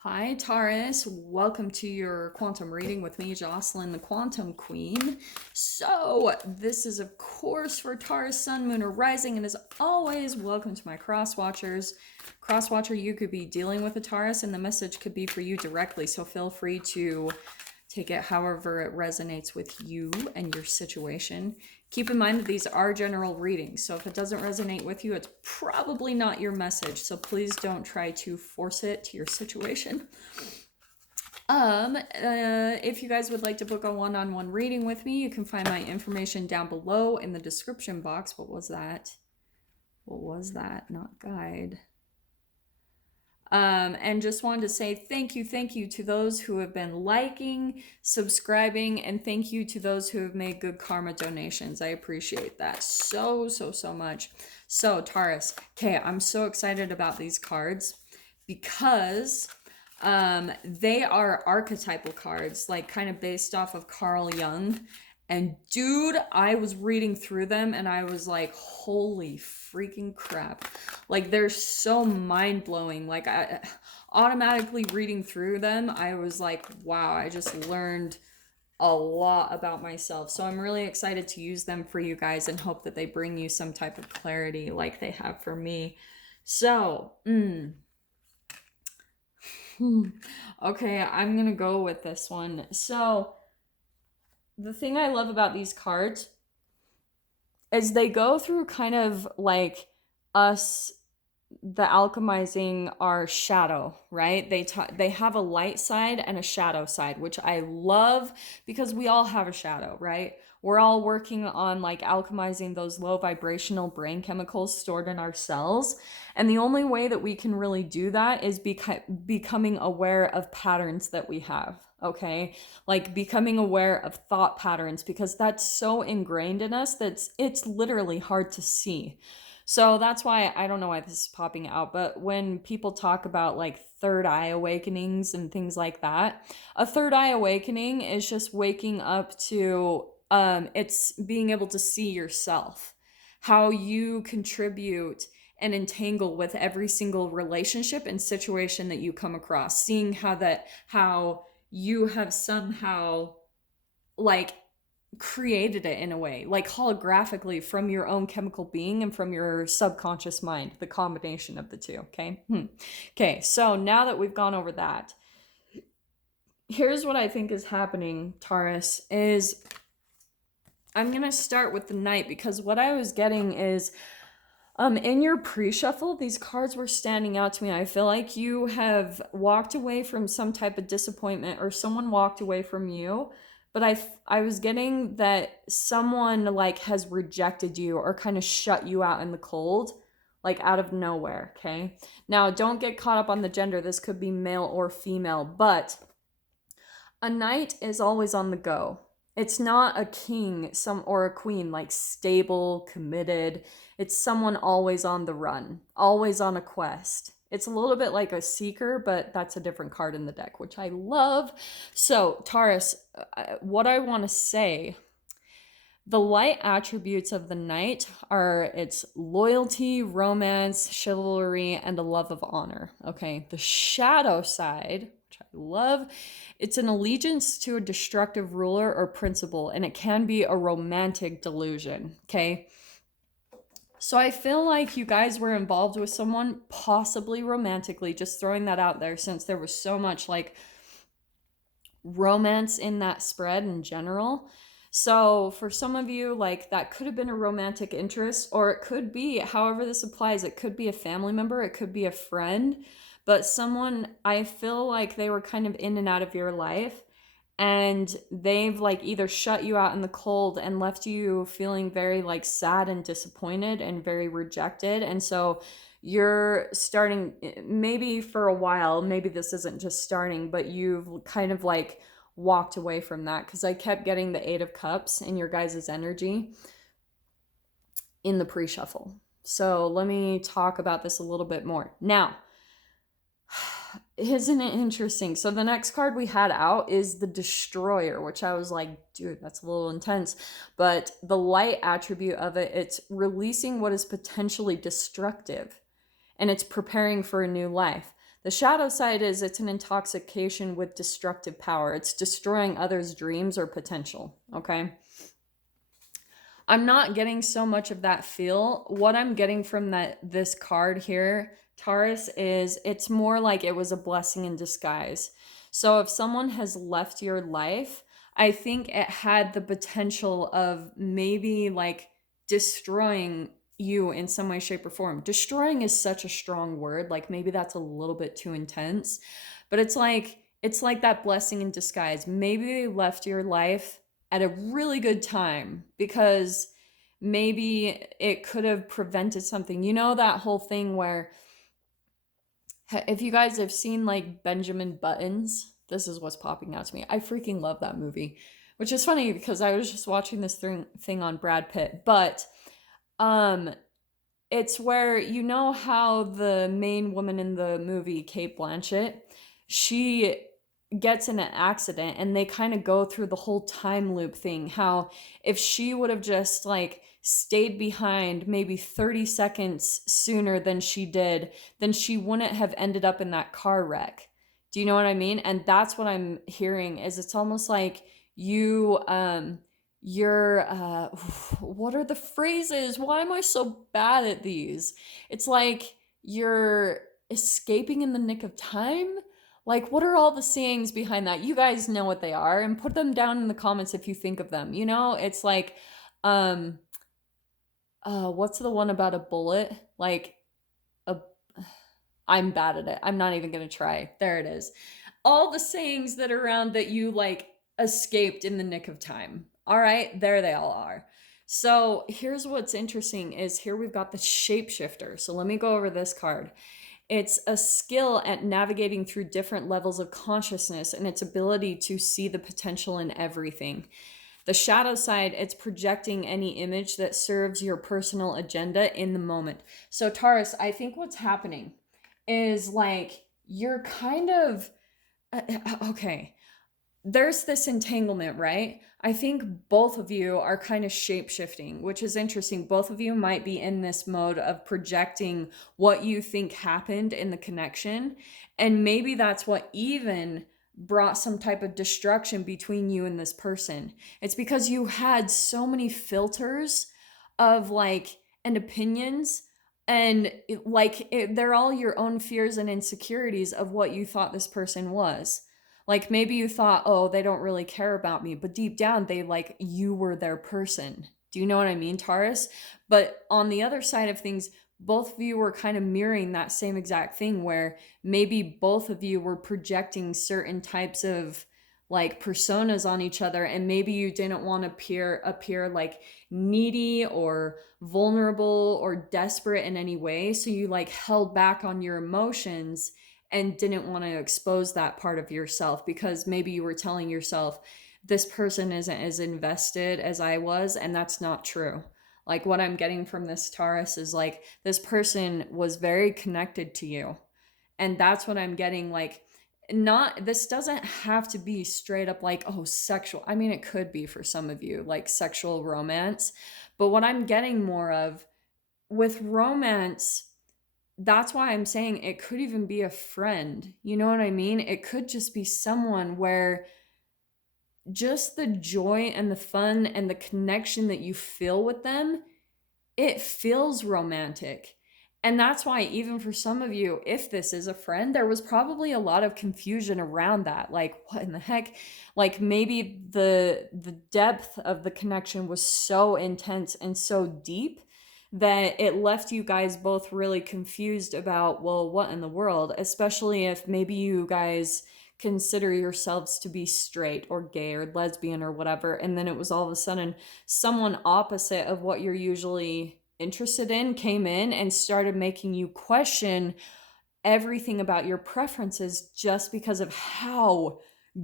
Hi, Taurus. Welcome to your quantum reading with me, Jocelyn, the Quantum Queen. So, this is, of course, for Taurus, Sun, Moon, or Rising, and as always, welcome to my cross watchers. Cross watcher, you could be dealing with a Taurus, and the message could be for you directly, so feel free to take it however it resonates with you and your situation. Keep in mind that these are general readings, so if it doesn't resonate with you, it's probably not your message, so please don't try to force it to your situation. If you guys would like to book a one-on-one reading with me, you can find my information down below in the description box. What was that? Not guide. And just wanted to say thank you to those who have been liking, subscribing, and thank you to those who have made good karma donations. I appreciate that so much. So, Taurus, okay, I'm so excited about these cards because they are archetypal cards, like kind of based off of Carl Jung. And dude, I was reading through them and I was like, holy freaking crap. Like, they're so mind-blowing. Like, I automatically reading through them, I was like, wow, I just learned a lot about myself. So I'm really excited to use them for you guys and hope that they bring you some type of clarity like they have for me. So, okay, I'm gonna go with this one. So, the thing I love about these cards is they go through kind of like us, the alchemizing our shadow, right? They have a light side and a shadow side, which I love because we all have a shadow, right? We're all working on like alchemizing those low vibrational brain chemicals stored in our cells. And the only way that we can really do that is becoming aware of patterns that we have. Okay, like becoming aware of thought patterns, because that's so ingrained in us that it's literally hard to see. So that's why I don't know why this is popping out, but when people talk about like third eye awakenings and things like that, a third eye awakening is just waking up to it's being able to see yourself, how you contribute and entangle with every single relationship and situation that you come across, seeing how you have somehow like created it in a way, like holographically from your own chemical being and from your subconscious mind, the combination of the two. Okay, so now that we've gone over that, here's what I think is happening, Taurus, is I'm gonna start with the Knight, because what I was getting is in your pre-shuffle, these cards were standing out to me. I feel like you have walked away from some type of disappointment, or someone walked away from you, but I was getting that someone like has rejected you or kind of shut you out in the cold, like out of nowhere, okay? Now, don't get caught up on the gender. This could be male or female, but a knight is always on the go. It's not a king or a queen, like stable, committed. It's someone always on the run, always on a quest. It's a little bit like a seeker, but that's a different card in the deck, which I love. So, Taurus, what I want to say, the light attributes of the Knight are its loyalty, romance, chivalry, and a love of honor. Okay, the shadow side, which I love, it's an allegiance to a destructive ruler or principle, and it can be a romantic delusion. Okay, so I feel like you guys were involved with someone, possibly romantically, just throwing that out there, since there was so much like romance in that spread in general. So for some of you, like, that could have been a romantic interest, or it could be, however this applies, it could be a family member, it could be a friend, but someone, I feel like they were kind of in and out of your life, and they've like either shut you out in the cold and left you feeling very like sad and disappointed and very rejected. And so you're starting, maybe for a while, maybe this isn't just starting, but you've kind of like walked away from that, because I kept getting the Eight of Cups in your guys' energy in the pre-shuffle. So let me talk about this a little bit more. Now, isn't it interesting? So the next card we had out is the Destroyer, which I was like, dude, that's a little intense. But the light attribute of it, it's releasing what is potentially destructive, and it's preparing for a new life. The shadow side is it's an intoxication with destructive power. It's destroying others' dreams or potential, okay? I'm not getting so much of that feel. What I'm getting from this card here, Taurus, is it's more like it was a blessing in disguise. So if someone has left your life, I think it had the potential of maybe like destroying you in some way, shape, or form. Destroying is such a strong word. Like maybe that's a little bit too intense, but it's like that blessing in disguise. Maybe they left your life at a really good time because maybe it could have prevented something. You know, that whole thing where if you guys have seen like Benjamin Buttons, this is what's popping out to me. I freaking love that movie, which is funny because I was just watching this thing on Brad Pitt, but um it's where, you know how the main woman in the movie, Kate Blanchett, she gets in an accident and they kind of go through the whole time loop thing. How if she would have just like stayed behind maybe 30 seconds sooner than she did, then she wouldn't have ended up in that car wreck. Do you know what I mean? And that's what I'm hearing is it's almost like you're what are the phrases? Why am I so bad at these? It's like you're escaping in the nick of time. Like, what are all the sayings behind that? You guys know what they are, and put them down in the comments if you think of them. You know, it's like, um, what's the one about a bullet? Like, a, I'm bad at it. I'm not even gonna try. There it is. All the sayings that are around that you like escaped in the nick of time. All right, there they all are. So here's what's interesting is here we've got the shapeshifter. So let me go over this card. It's a skill at navigating through different levels of consciousness and its ability to see the potential in everything. The shadow side, it's projecting any image that serves your personal agenda in the moment. So Taurus, I think what's happening is like you're kind of okay. There's this entanglement, right? I think both of you are kind of shape shifting, which is interesting. Both of you might be in this mode of projecting what you think happened in the connection. And maybe that's what even brought some type of destruction between you and this person. It's because you had so many filters of like, and opinions. And they're all your own fears and insecurities of what you thought this person was. Like maybe you thought, oh, they don't really care about me, but deep down they like you were their person. Do you know what I mean, Taurus? But on the other side of things, both of you were kind of mirroring that same exact thing where maybe both of you were projecting certain types of like personas on each other, and maybe you didn't want to appear like needy or vulnerable or desperate in any way, so you like held back on your emotions and didn't want to expose that part of yourself because maybe you were telling yourself this person isn't as invested as I was, and that's not true. Like what I'm getting from this Taurus is like this person was very connected to you. And that's what I'm getting, like not, this doesn't have to be straight up like, oh, sexual. I mean, it could be for some of you like sexual romance, but what I'm getting more of with romance, that's why I'm saying it could even be a friend. You know what I mean? It could just be someone where just the joy and the fun and the connection that you feel with them, it feels romantic. And that's why even for some of you, if this is a friend, there was probably a lot of confusion around that. Like, what in the heck? Like maybe the depth of the connection was so intense and so deep that it left you guys both really confused about, well, what in the world? Especially if maybe you guys consider yourselves to be straight or gay or lesbian or whatever, and then it was all of a sudden someone opposite of what you're usually interested in came in and started making you question everything about your preferences just because of how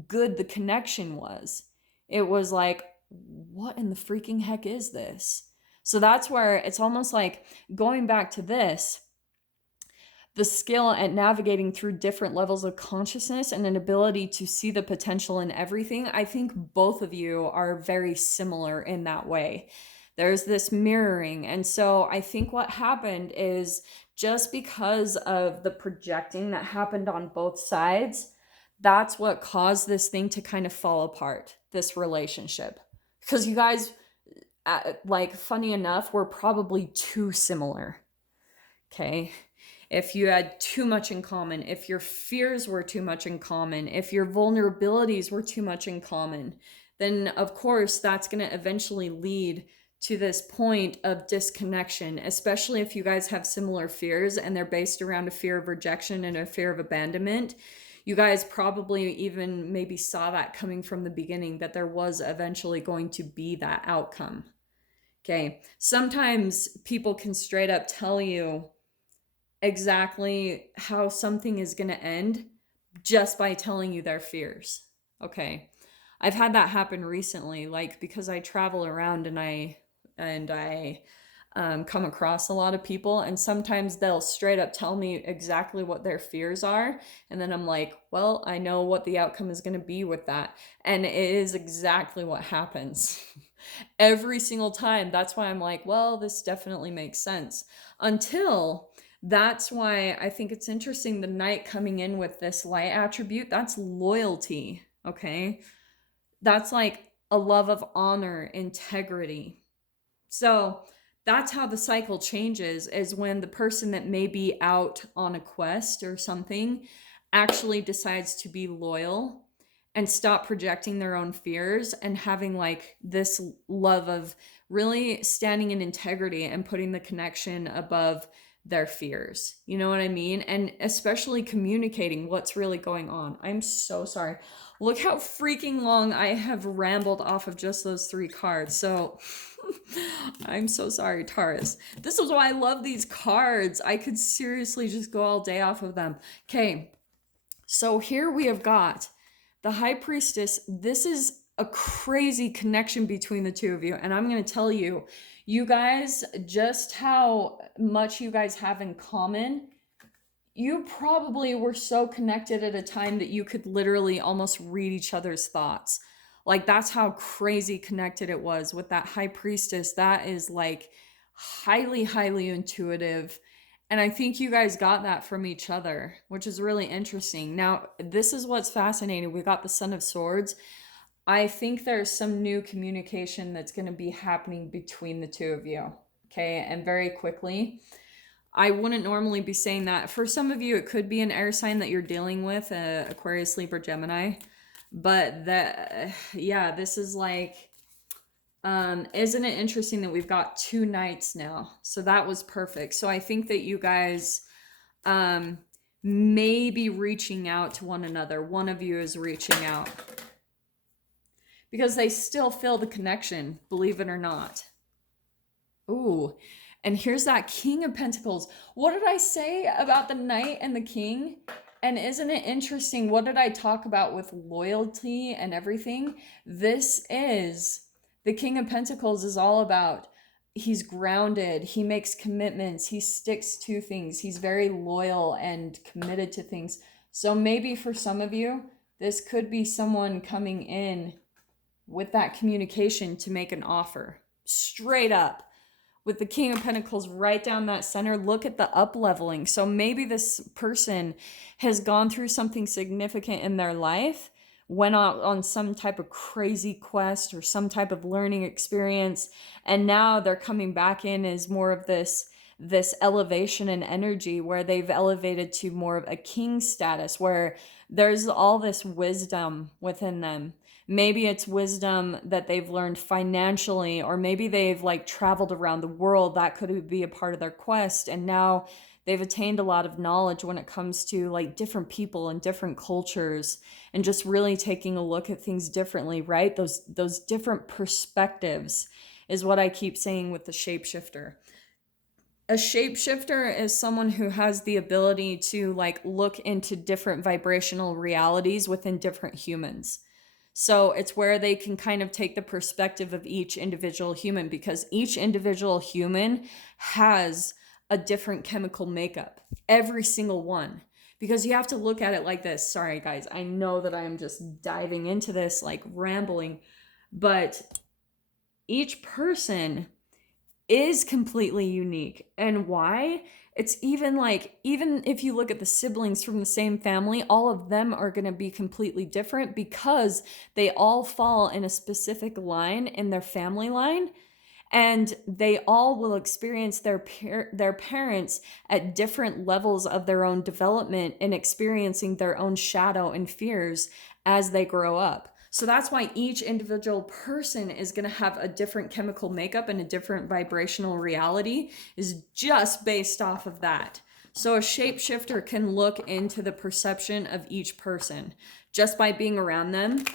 good the connection was. It was like, what in the freaking heck is this? So that's where it's almost like going back to this, the skill at navigating through different levels of consciousness and an ability to see the potential in everything. I think both of you are very similar in that way. There's this mirroring. And so I think what happened is just because of the projecting that happened on both sides. That's what caused this thing to kind of fall apart, this relationship. Because you guys, like, funny enough, were probably too similar. Okay. If you had too much in common, if your fears were too much in common, if your vulnerabilities were too much in common, then of course that's going to eventually lead to this point of disconnection, especially if you guys have similar fears and they're based around a fear of rejection and a fear of abandonment. You guys probably even maybe saw that coming from the beginning, that there was eventually going to be that outcome. Okay. Sometimes people can straight up tell you exactly how something is going to end just by telling you their fears. Okay. I've had that happen recently, like, because I travel around and I come across a lot of people, and sometimes they'll straight up tell me exactly what their fears are, and then I'm like, well, I know what the outcome is going to be with that, and it is exactly what happens every single time. That's why I'm like, well, this definitely makes sense. Until that's why I think it's interesting, the Knight coming in with this light attribute, that's loyalty, okay? That's like a love of honor, integrity. So that's how the cycle changes, is when the person that may be out on a quest or something actually decides to be loyal and stop projecting their own fears and having like this love of really standing in integrity and putting the connection above their fears. You know what I mean? And especially communicating what's really going on. I'm so sorry. Look how freaking long I have rambled off of just those 3 cards. So I'm so sorry, Taurus. This is why I love these cards. I could seriously just go all day off of them. Okay, so here we have got the High Priestess. This is a crazy connection between the two of you. And I'm going to tell you, you guys, just how much you guys have in common. You probably were so connected at a time that you could literally almost read each other's thoughts. Like, that's how crazy connected it was with that High Priestess. That is like highly, highly intuitive. And I think you guys got that from each other, which is really interesting. Now, this is what's fascinating. We got the Son of Swords. I think there's some new communication that's going to be happening between the two of you. Okay. And very quickly. I wouldn't normally be saying that. For some of you, it could be an air sign that you're dealing with, Aquarius, Libra, Gemini. But that, yeah, this is like, isn't it interesting that we've got 2 Knights now? So that was perfect. So I think that you guys may be reaching out to one another. One of you is reaching out. Because they still feel the connection, believe it or not. Ooh. And here's that King of Pentacles. What did I say about the Knight and the King? And isn't it interesting? What did I talk about with loyalty and everything? This is, the King of Pentacles is all about, he's grounded, he makes commitments, he sticks to things, he's very loyal and committed to things. So maybe for some of you, this could be someone coming in with that communication to make an offer. Straight up. With the King of Pentacles right down that center, look at the up-leveling. So maybe this person has gone through something significant in their life, went out on some type of crazy quest or some type of learning experience, and now they're coming back in as more of this elevation and energy, where they've elevated to more of a king status, where there's all this wisdom within them. Maybe it's wisdom that they've learned financially, or maybe they've like traveled around the world. That could be a part of their quest. And now they've attained a lot of knowledge when it comes to like different people and different cultures, and just really taking a look at things differently, right? Those different perspectives is what I keep saying with the shapeshifter. A shapeshifter is someone who has the ability to like look into different vibrational realities within different humans. So it's where they can kind of take the perspective of each individual human, because each individual human has a different chemical makeup, every single one. Because you have to look at it like this. Sorry, guys, I know that I'm just diving into this, like rambling, but each person is completely unique. And why? It's even like, even if you look at the siblings from the same family, all of them are going to be completely different because they all fall in a specific line in their family line, and they all will experience their parents at different levels of their own development and experiencing their own shadow and fears as they grow up. So that's why each individual person is going to have a different chemical makeup and a different vibrational reality, is just based off of that. So a shapeshifter can look into the perception of each person just by being around them.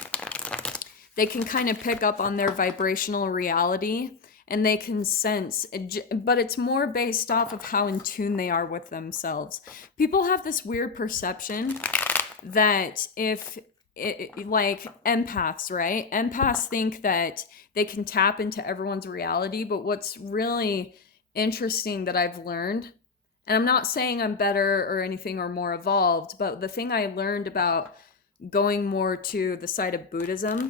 They can kind of pick up on their vibrational reality, and they can sense, but it's more based off of how in tune they are with themselves. People have this weird perception that like empaths, right? Empaths think that they can tap into everyone's reality, but what's really interesting that I've learned, and I'm not saying I'm better or anything or more evolved, but the thing I learned about going more to the side of Buddhism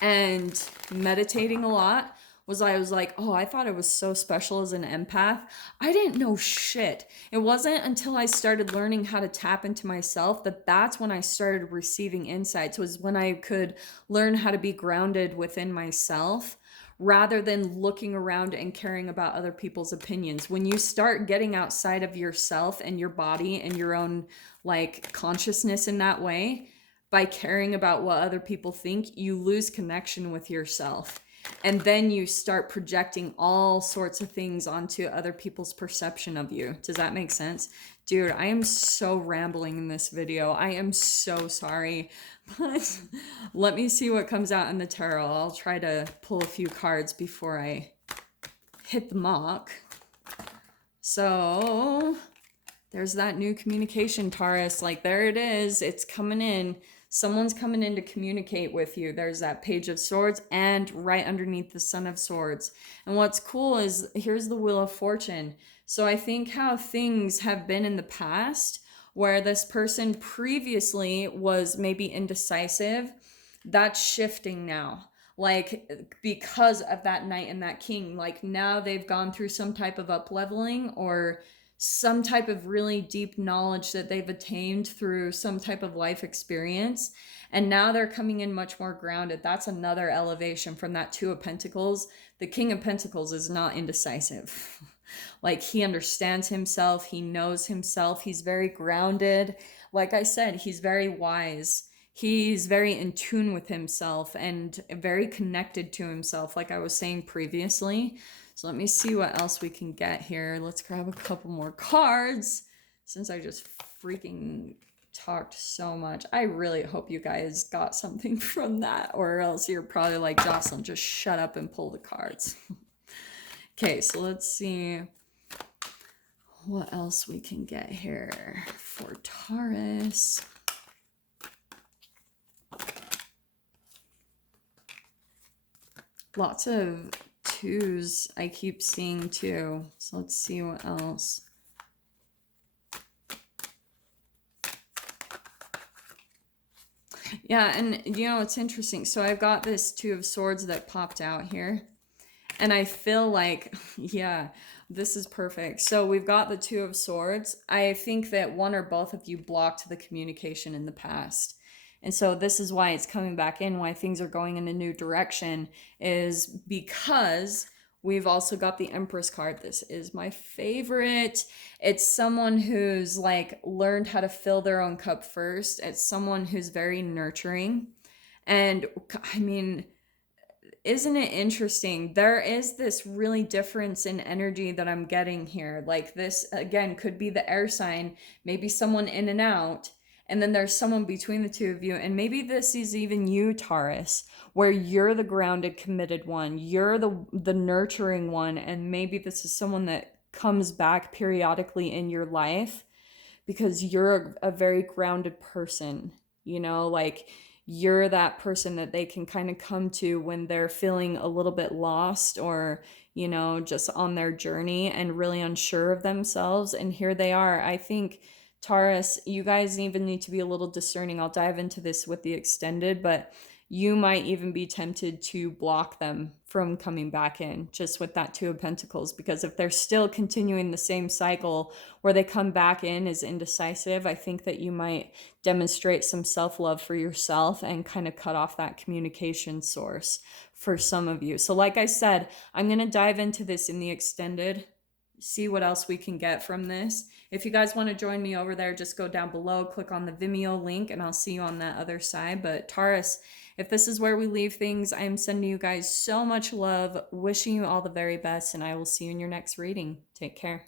and meditating a lot was, I was like, oh, I thought I was so special as an empath. I didn't know shit. It wasn't until I started learning how to tap into myself that that's when I started receiving insights, was when I could learn how to be grounded within myself rather than looking around and caring about other people's opinions. When you start getting outside of yourself and your body and your own like consciousness in that way, by caring about what other people think, you lose connection with yourself. And then you start projecting all sorts of things onto other people's perception of you. Does that make sense? Dude, I am so rambling in this video. I am so sorry. But let me see what comes out in the tarot. I'll try to pull a few cards before I hit the mark. So there's that new communication, Taurus. Like, there it is. It's coming in. Someone's coming in to communicate with you. There's that Page of Swords, and right underneath the Son of Swords. And what's cool is, here's the Wheel of Fortune. So I think how things have been in the past, where this person previously was maybe indecisive, that's shifting now. Like, because of that Knight and that King, like now they've gone through some type of up-leveling or some type of really deep knowledge that they've attained through some type of life experience. And now they're coming in much more grounded. That's another elevation from that Two of Pentacles. The King of Pentacles is not indecisive. Like, he understands himself. He knows himself. He's very grounded. Like I said, he's very wise. He's very in tune with himself and very connected to himself, like I was saying previously. So let me see what else we can get here. Let's grab a couple more cards since I just freaking talked so much. I really hope you guys got something from that, or else you're probably like, Jocelyn, just shut up and pull the cards. Okay, so let's see what else we can get here for Taurus. Lots of twos I keep seeing too. So let's see what else. Yeah, and you know, it's interesting. So I've got this Two of Swords that popped out here. And I feel like, yeah, this is perfect. So we've got the Two of Swords. I think that one or both of you blocked the communication in the past. And so this is why it's coming back in, why things are going in a new direction, is because we've also got the Empress card. This is my favorite. It's someone who's like learned how to fill their own cup first. It's someone who's very nurturing. And I mean, isn't it interesting? There is this really difference in energy that I'm getting here. Like, this, again, could be the air sign, maybe someone in and out. And then there's someone between the two of you. And maybe this is even you, Taurus, where you're the grounded, committed one. You're the nurturing one. And maybe this is someone that comes back periodically in your life because you're a very grounded person. You know, like, you're that person that they can kind of come to when they're feeling a little bit lost or, you know, just on their journey and really unsure of themselves. And here they are. I think, Taurus, you guys even need to be a little discerning. I'll dive into this with the extended, but you might even be tempted to block them from coming back in, just with that Two of Pentacles, because if they're still continuing the same cycle where they come back in as indecisive, I think that you might demonstrate some self-love for yourself and kind of cut off that communication source for some of you. So like I said, I'm going to dive into this in the extended, see what else we can get from this. If you guys want to join me over there, just go down below, click on the Vimeo link, and I'll see you on that other side. But Taurus, if this is where we leave things, I am sending you guys so much love, wishing you all the very best, and I will see you in your next reading. Take care.